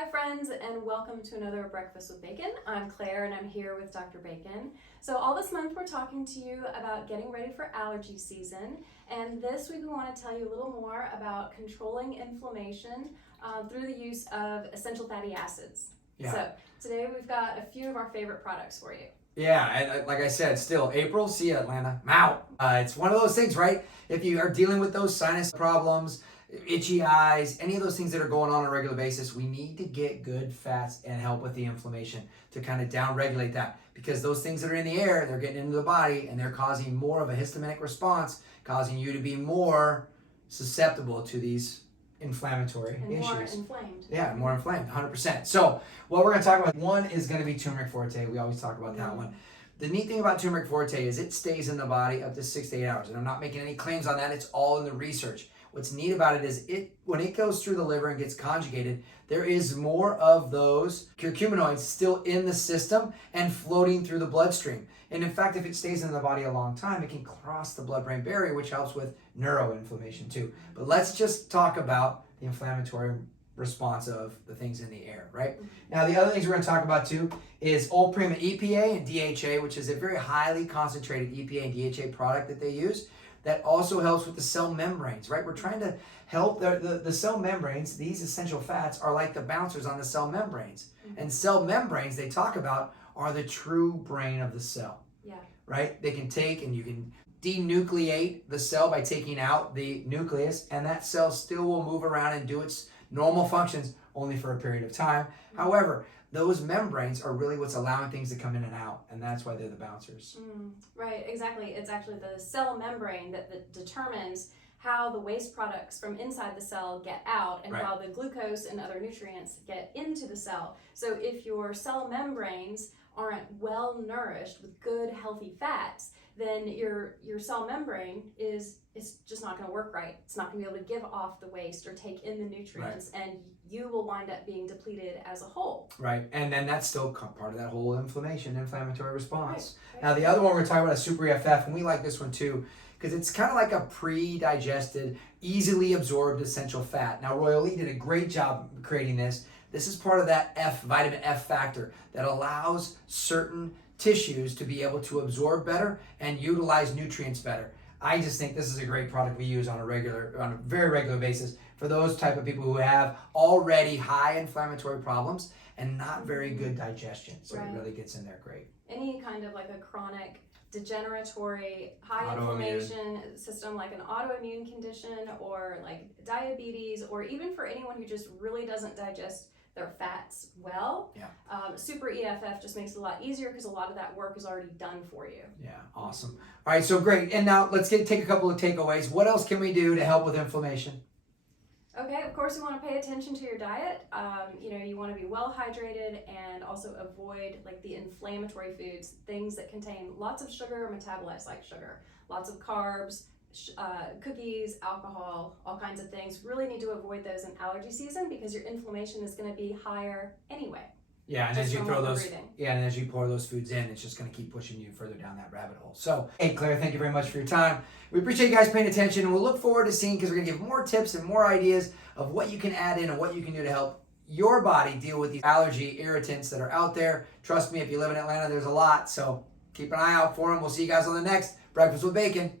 Hi friends, and welcome to another Breakfast with Bacon. I'm Claire and I'm here with Dr. Bacon. So all this month we're talking to you about getting ready for allergy season, and this week we want to tell you a little more about controlling inflammation through the use of essential fatty acids. Yeah. So today we've got a few of our favorite products for you. Yeah, and like I said, still April, see ya Atlanta, I'm out. It's one of those things, right? If you are dealing with those sinus problems, itchy eyes, any of those things that are going on a regular basis, we need to get good fats and help with the inflammation to kind of down-regulate that, because those things that are in the air, they're getting into the body and they're causing more of a histaminic response, causing you to be more susceptible to these inflammatory And issues. more inflamed. Yeah, more inflamed, 100%. So what we're going to talk about, one is going to be turmeric forte. We always talk about that one. The neat thing about turmeric forte is it stays in the body up to 6 to 8 hours. And I'm not making any claims on that. It's all in the research. What's neat about it is when it goes through the liver and gets conjugated, there is more of those curcuminoids still in the system and floating through the bloodstream. And in fact, if it stays in the body a long time, it can cross the blood-brain barrier, which helps with neuroinflammation too. But let's just talk about the inflammatory response of the things in the air, right? Now, the other things we're going to talk about too is Old Prima EPA and DHA, which is a very highly concentrated EPA and DHA product that they use that also helps with the cell membranes, right? We're trying to help the cell membranes. These essential fats are like the bouncers on the cell membranes. And cell membranes, they talk about, are the true brain of the cell. Yeah. Right? They can take and you can denucleate the cell by taking out the nucleus, and that cell still will move around and do its normal functions only for a period of time. However, those membranes are really what's allowing things to come in and out, and that's why they're the bouncers. Right, exactly. It's actually the cell membrane that determines how the waste products from inside the cell get out and how the glucose and other nutrients get into the cell. So if your cell membranes aren't well nourished with good healthy fats, then your cell membrane is just not going to work right. It's not going to be able to give off the waste or take in the nutrients, and you will wind up being depleted as a whole. Right, and then that's still part of that whole inflammatory response. Right. Now the other one we're talking about is Super EFF, and we like this one too because it's kind of like a pre-digested, easily absorbed essential fat. Now Royal Lee did a great job creating this. This is part of that vitamin F factor that allows certain tissues to be able to absorb better and utilize nutrients better. I just think this is a great product we use on a very regular basis for those type of people who have already high inflammatory problems and not very good digestion. So it really gets in there great. Any kind of like a chronic degeneratory high inflammation system, like an autoimmune condition or like diabetes, or even for anyone who just really doesn't digest their fats well, Super EFF just makes it a lot easier because a lot of that work is already done for you. Yeah, awesome. All right, so great. And now let's take a couple of takeaways. What else can we do to help with inflammation? Okay, of course you want to pay attention to your diet. You want to be well hydrated and also avoid like the inflammatory foods, things that contain lots of sugar or metabolites like sugar, lots of carbs, cookies, alcohol, all kinds of things. Really need to avoid those in allergy season because your inflammation is going to be higher anyway. Yeah, and as you pour those foods in, it's just going to keep pushing you further down that rabbit hole. So, hey Claire, thank you very much for your time. We appreciate you guys paying attention, and we'll look forward to seeing, because we're going to give more tips and more ideas of what you can add in and what you can do to help your body deal with these allergy irritants that are out there. Trust me, if you live in Atlanta, there's a lot. So keep an eye out for them. We'll see you guys on the next Breakfast with Bacon.